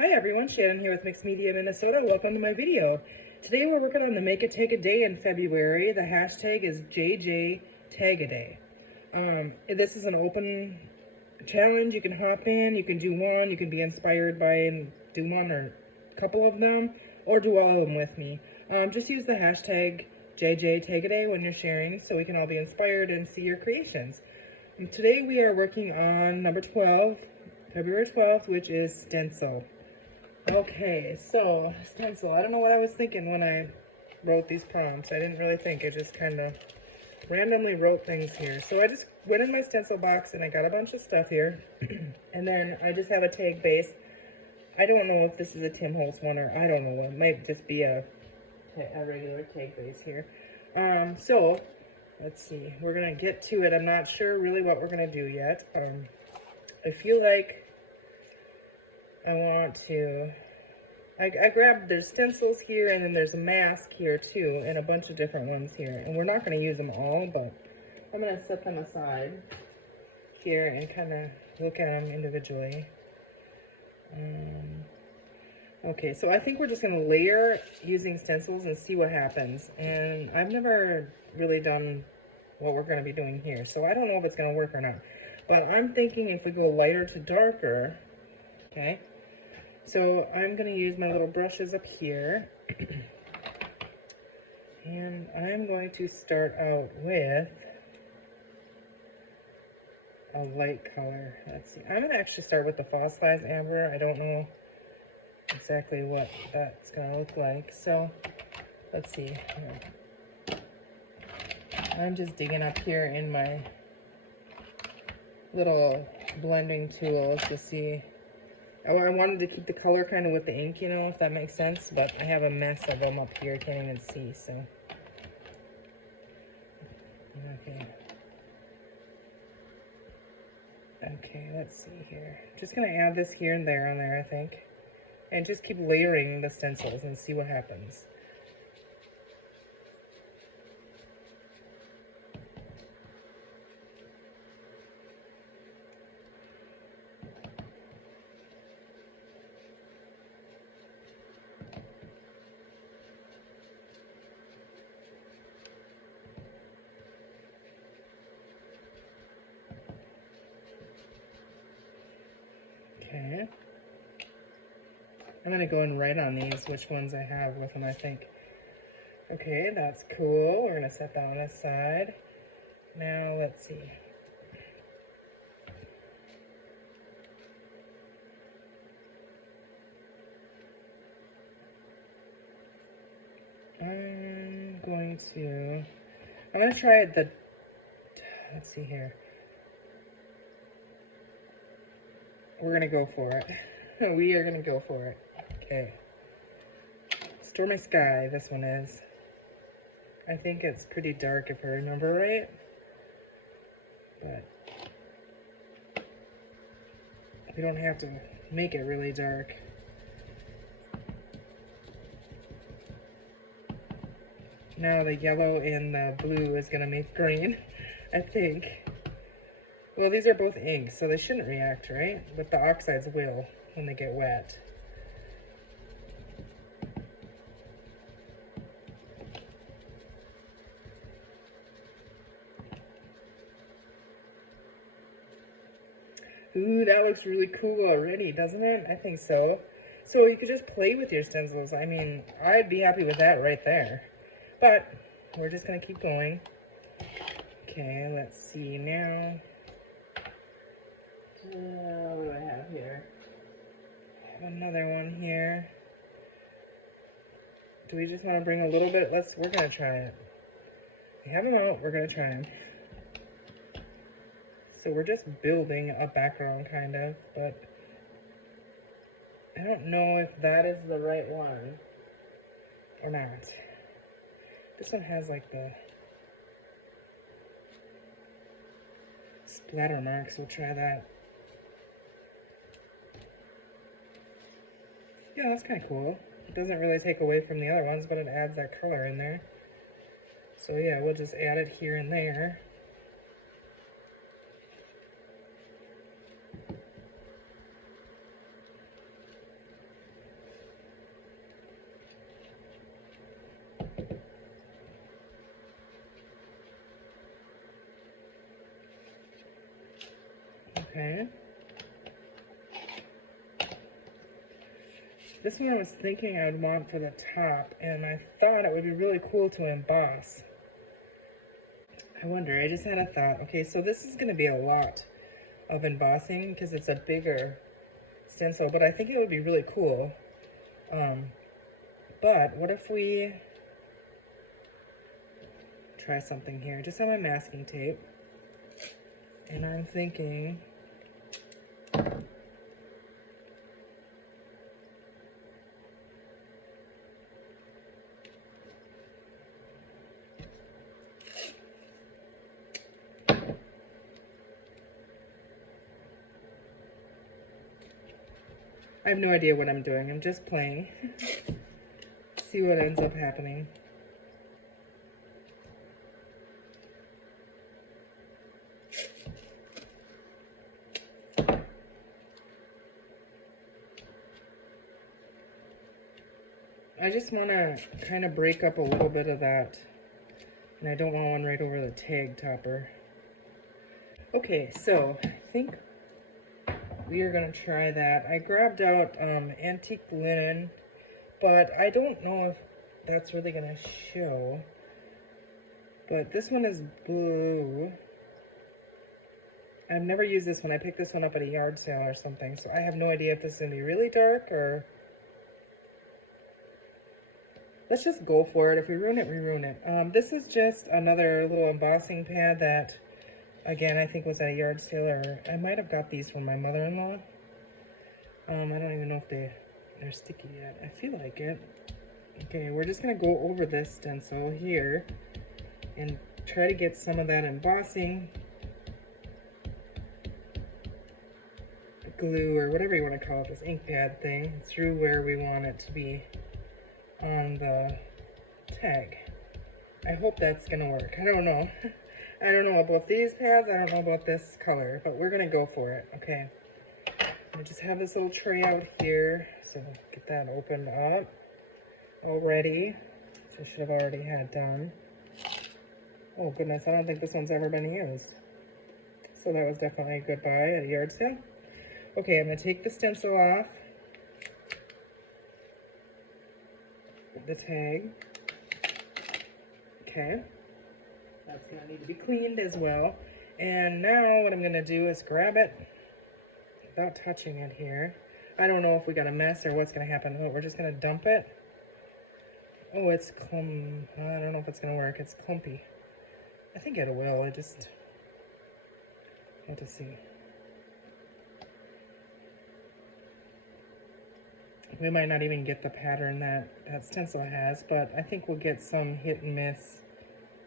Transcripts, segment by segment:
Hi everyone, Shannon here with Mixed Media Minnesota. Welcome to my video. Today we're working on the Make It Take a Day in February. The hashtag is JJTagAday. This is an open challenge. You can hop in, you can do one, you can be inspired by and do one or a couple of them, or do all of them with me. Just use the hashtag JJTagAday when you're sharing so we can all be inspired and see your creations. And today we are working on number 12, February 12th, which is Stencil. Okay, so Stencil. I don't know what I was thinking when I wrote these prompts. I didn't really think. I just kind of randomly wrote things here. So I just went in my stencil box and I got a bunch of stuff here. And then I just have a tag base. I don't know if this is a Tim Holtz one or I don't know. It might just be a regular tag base here. So let's see. We're going to get to it. I'm not sure really what we're going to do yet. I feel like I want to, I grabbed, there's stencils here and then there's a mask here too and a bunch of different ones here. And we're not going to use them all, but I'm going to set them aside here and kind of look at them individually. Okay, so I think we're just going to layer using stencils and see what happens. And I've never really done what we're going to be doing here, so I don't know if it's going to work or not. But I'm thinking if we go lighter to darker, okay, so I'm going to use my little brushes up here, and I'm going to start out with a light color. Let's see, I'm going to actually start with the fossilized amber. I don't know exactly what that's going to look like, so let's see. I'm just digging up here in my little blending tools to see. I wanted to keep the color kind of with the ink, you know, if that makes sense, but I have a mess of them up here, I can't even see, so. Okay, let's see here. Just gonna add this here and there on there, I think. And just keep layering the stencils and see what happens. Okay. I'm going to go and write on these which ones I have with them, I think. Okay, that's cool. We're going to set that on the side. Now, let's see. I'm going to try let's see here. We're going to go for it. We are going to go for it. Okay. Stormy Sky, this one is. I think it's pretty dark if I remember right. But we don't have to make it really dark. Now the yellow and the blue is going to make green, I think. Well, these are both inks, so they shouldn't react, right? But the oxides will when they get wet. Ooh, that looks really cool already, doesn't it? I think so. So you could just play with your stencils. I mean, I'd be happy with that right there. But we're just going to keep going. Okay, let's see now. What do I have here? I have another one here. Do we just want to bring a little bit? We're going to try it. We have them out, we're going to try them. So we're just building a background kind of, but I don't know if that is the right one or not. This one has like the splatter marks, we'll try that. Yeah, that's kind of cool. It doesn't really take away from the other ones, but it adds that color in there. So yeah, we'll just add it here and there. Okay. This one I was thinking I'd want for the top, and I thought it would be really cool to emboss. I wonder, I just had a thought. Okay, so this is going to be a lot of embossing because it's a bigger stencil, but I think it would be really cool. But what if we try something here? Just on my masking tape. And I'm thinking, I have no idea what I'm doing. I'm just playing. See what ends up happening. I just want to kind of break up a little bit of that. And I don't want one right over the tag topper. Okay, so I think we are going to try that. I grabbed out antique linen, but I don't know if that's really going to show. But this one is blue. I've never used this one. I picked this one up at a yard sale or something, so I have no idea if this is going to be really dark or... Let's just go for it. If we ruin it, we ruin it. This is just another little embossing pad that, again, I think was at a yard sale, or I might have got these from my mother-in-law. I don't even know if they're sticky yet. I feel like it. Okay, we're just going to go over this stencil here and try to get some of that embossing glue, or whatever you want to call it, this ink pad thing, through where we want it to be on the tag. I hope that's gonna work. I don't know. I don't know about these pads. I don't know about this color, but we're gonna go for it. Okay. I just have this little tray out here, so get that opened up already. So I should have already had done. Oh goodness, I don't think this one's ever been used. So that was definitely a good buy at a yard sale. Okay, I'm gonna take the stencil off the tag. Okay, that's gonna need to be cleaned as well. And now what I'm gonna do is grab it without touching it here. I don't know if we got a mess or what's gonna happen. Oh, we're just gonna dump it. Oh, it's I don't know if it's gonna work. It's clumpy. I think it will. I just have to see. We might not even get the pattern that stencil has, but I think we'll get some hit and miss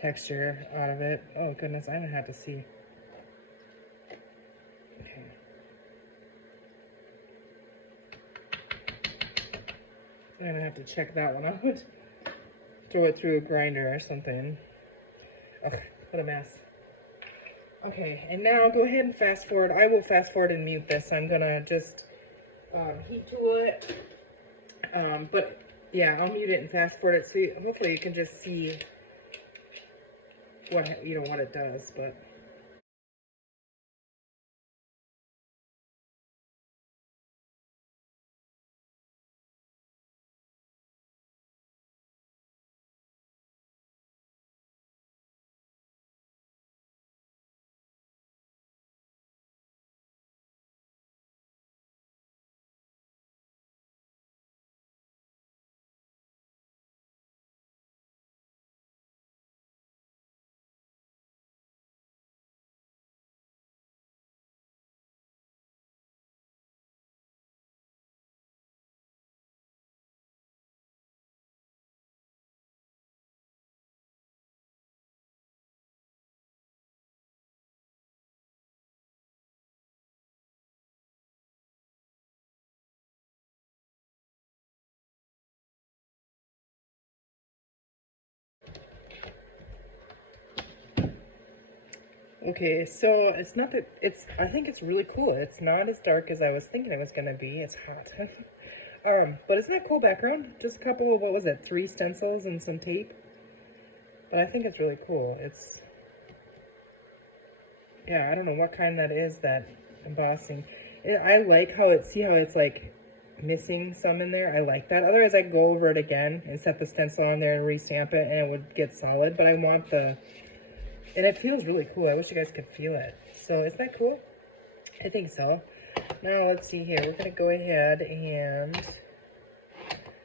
texture out of it. Oh goodness, I'm gonna have to see. Okay. I'm gonna have to check that one out. Throw it through a grinder or something. Ugh, what a mess. Okay, and now go ahead and fast forward. I will fast forward and mute this. I'm gonna just heat tool it. But yeah, I'll mute it and fast forward it, so hopefully you can just see what what it does. But okay, so it's not that I think it's really cool. It's not as dark as I was thinking it was gonna be. It's hot. But isn't that cool background? Just a couple of, what was it, 3 stencils and some tape? But I think it's really cool. It's, yeah, I don't know what kind that is that embossing. I like how see how it's like missing some in there. I like that. Otherwise, I'd go over it again and set the stencil on there and restamp it, and it would get solid. But I want the, and it feels really cool. I wish you guys could feel it. So is that cool? I think so. Now let's see here. We're gonna go ahead and I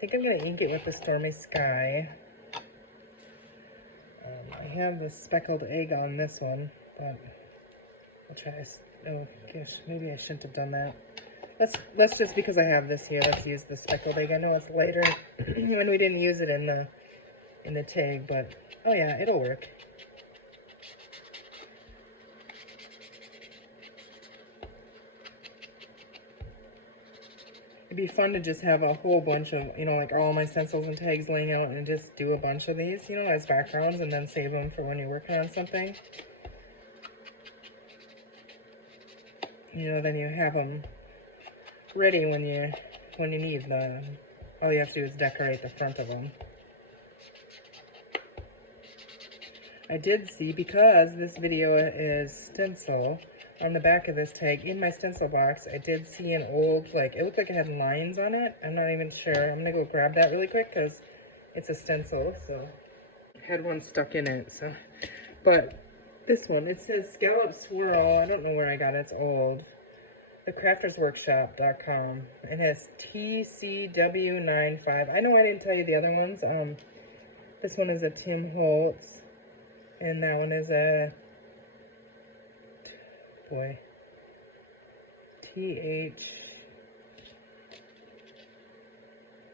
think I'm gonna ink it with the Stormy Sky. I have the speckled egg on this one, but I'll try this. Oh gosh, maybe I shouldn't have done that. Let's just, because I have this here, let's use the speckled egg. I know it's later when we didn't use it in the tag, but oh yeah, it'll work. It'd be fun to just have a whole bunch of, you know, like all my stencils and tags laying out and just do a bunch of these, you know, as backgrounds, and then save them for when you're working on something. You know, then you have them ready when you need them. All you have to do is decorate the front of them. I did see, because this video is stencil, on the back of this tag, in my stencil box, I did see an old, like, it looked like it had lines on it. I'm not even sure. I'm gonna go grab that really quick because it's a stencil, so. I had one stuck in it, so. But this one, it says Scallop Swirl. I don't know where I got it. It's old. thecraftersworkshop.com. It has TCW95. I know I didn't tell you the other ones. This one is a Tim Holtz, and that one is a, boy,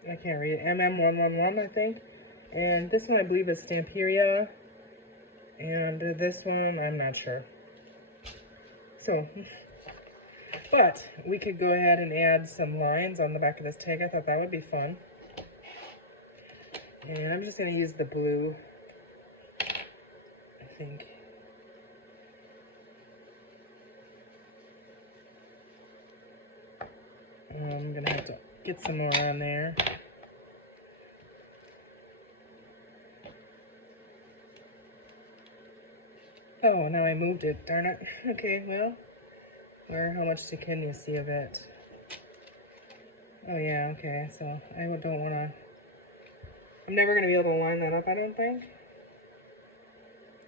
I can't read it, MM111, I think. And this one I believe is Stamperia, and this one I'm not sure. So, but we could go ahead and add some lines on the back of this tag. I thought that would be fun. And I'm just going to use the blue, I think. I'm going to have to get some more on there. Oh, now I moved it. Darn it. Okay, well, how much can you see of it? Oh, yeah, okay. So I don't want to... I'm never going to be able to line that up, I don't think.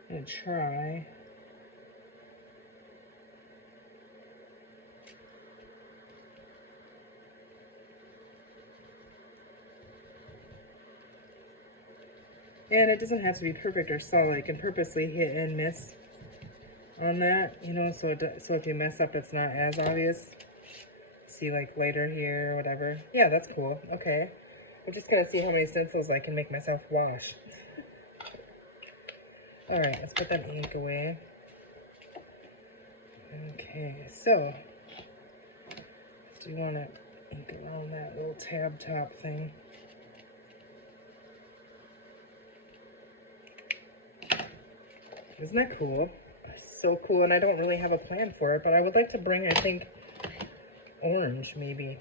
I'm going to try. And it doesn't have to be perfect or solid. You can purposely hit and miss on that, you know, so if you mess up, it's not as obvious. See, like, later here or whatever. Yeah, that's cool. Okay. I'm just going to see how many stencils I can make myself wash. Alright, let's put that ink away. Okay, so, do you want to ink around that little tab top thing? Isn't that cool? So cool, and I don't really have a plan for it, but I would like to bring, I think, orange, maybe,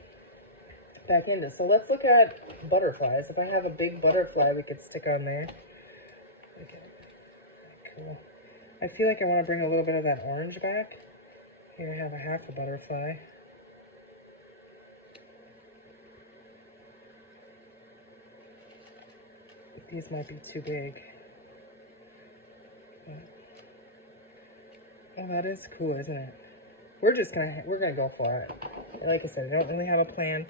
back into. So let's look at butterflies. If I have a big butterfly, we could stick on there. Okay, cool. I feel like I want to bring a little bit of that orange back. Here I have a half a butterfly. These might be too big. Oh, that is cool, isn't it? We're gonna go for it. Like I said, I don't really have a plan.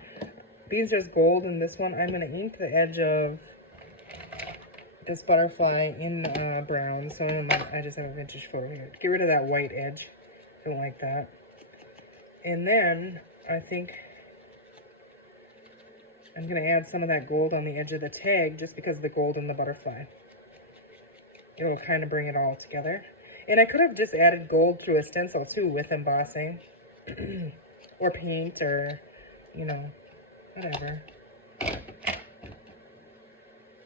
These there's gold in this one. I'm gonna ink the edge of this butterfly in brown. So I just have a vintage photo here. Get rid of that white edge. Don't like that. And then I think I'm gonna add some of that gold on the edge of the tag, just because of the gold in the butterfly. It'll kind of bring it all together. And I could have just added gold through a stencil too with embossing or paint, or, you know, whatever.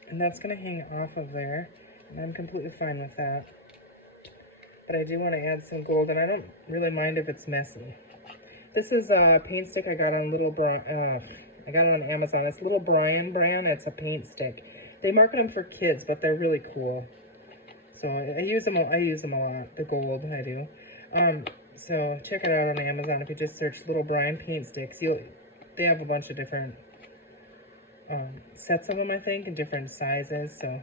And that's going to hang off of there, and I'm completely fine with that. But I do want to add some gold, and I don't really mind if it's messy. This is a paint stick I got on I got it on Amazon. It's Little Brian brand. It's a paint stick. They market them for kids, but they're really cool. So I use them a lot, the gold, I do. So check it out on Amazon. If you just search Little Brine paint sticks, they have a bunch of different sets of them, I think, in different sizes. So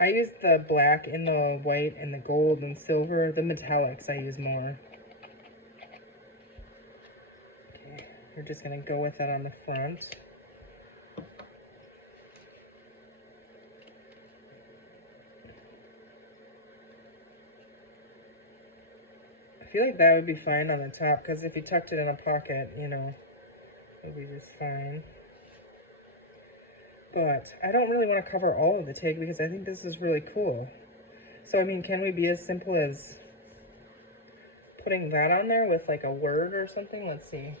I use the black and the white and the gold and silver. The metallics I use more. Okay, we're just gonna go with that on the front. I feel like that would be fine on the top, because if you tucked it in a pocket, you know, it would be just fine. But I don't really want to cover all of the tag because I think this is really cool. So, I mean, can we be as simple as putting that on there with like a word or something? Let's see.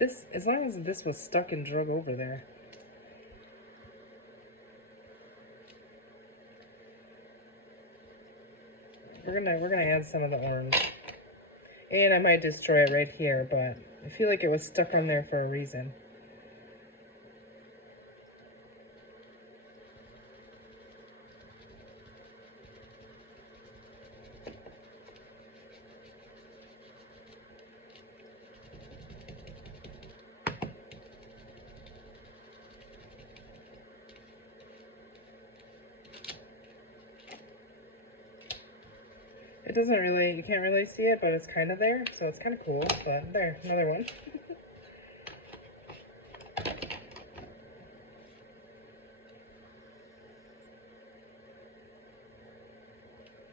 This, as long as this was stuck and drug over there. We're gonna add some of the orange. And I might destroy it right here, but I feel like it was stuck on there for a reason. It doesn't really, you can't really see it, but it's kind of there, so it's kind of cool. But there, another one.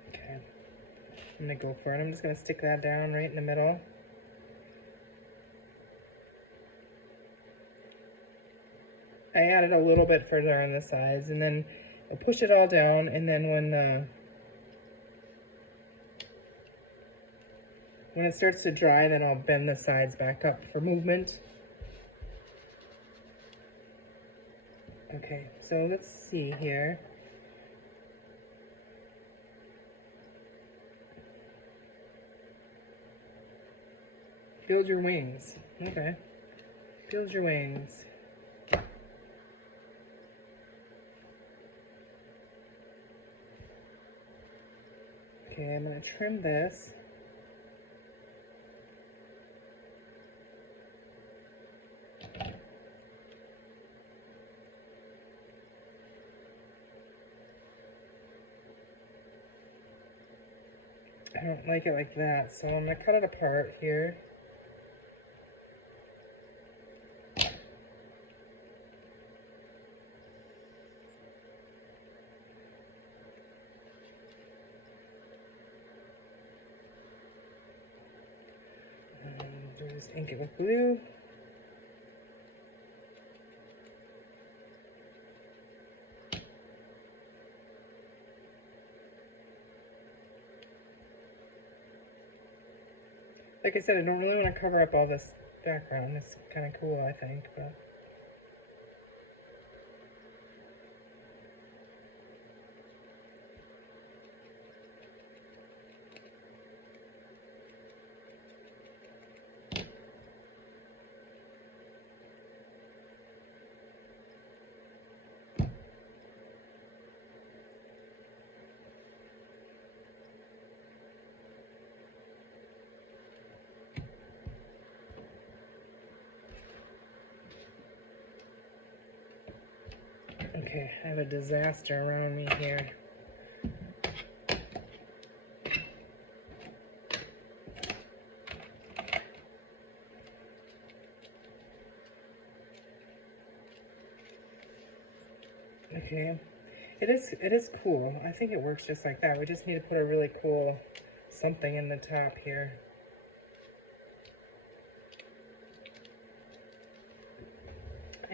Okay, I'm gonna go for it. I'm just gonna stick that down right in the middle. I added a little bit further on the sides, and then I'll push it all down, and then when it starts to dry, then I'll bend the sides back up for movement. Okay, so let's see here. Build your wings. Okay. Build your wings. Okay, I'm going to trim this. I don't like it like that, so I'm going to cut it apart here. And just ink it with blue. Like I said, I don't really want to cover up all this background. It's kind of cool, I think, but... Okay, I have a disaster around me here. Okay, it is cool. I think it works just like that. We just need to put a really cool something in the top here.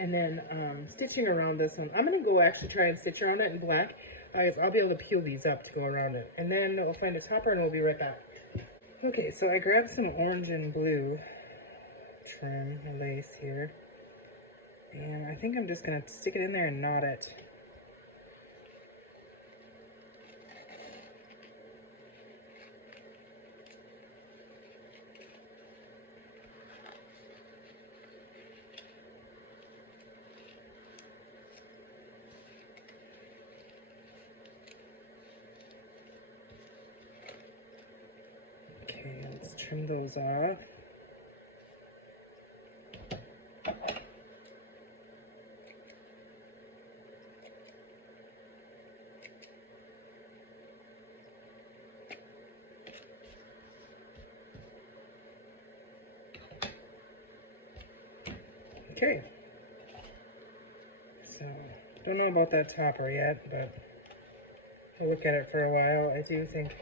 And then stitching around this one. I'm going to go actually try and stitch around it in black. I'll be able to peel these up to go around it. And then we'll find a topper and we'll be right back. Okay, so I grabbed some orange and blue trim and lace here. And I think I'm just going to stick it in there and knot it. trim those off. Okay, so don't know about that topper yet, but I'll look at it for a while. I do think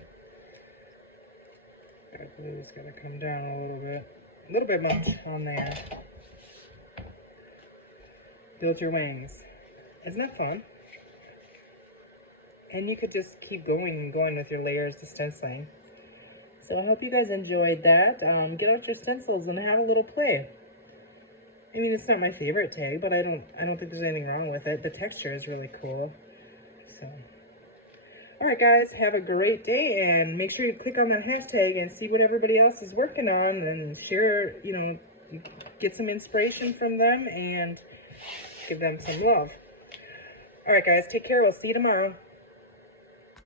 that glue's gonna come down a little bit much on there. Build your wings. Isn't that fun? And you could just keep going and going with your layers to stenciling. So I hope you guys enjoyed that. Get out your stencils and have a little play. I mean, it's not my favorite tag, but I don't think there's anything wrong with it. The texture is really cool. So, all right, guys, have a great day, and make sure you click on that hashtag and see what everybody else is working on, and share, you know, get some inspiration from them and give them some love. All right, guys, take care. We'll see you tomorrow.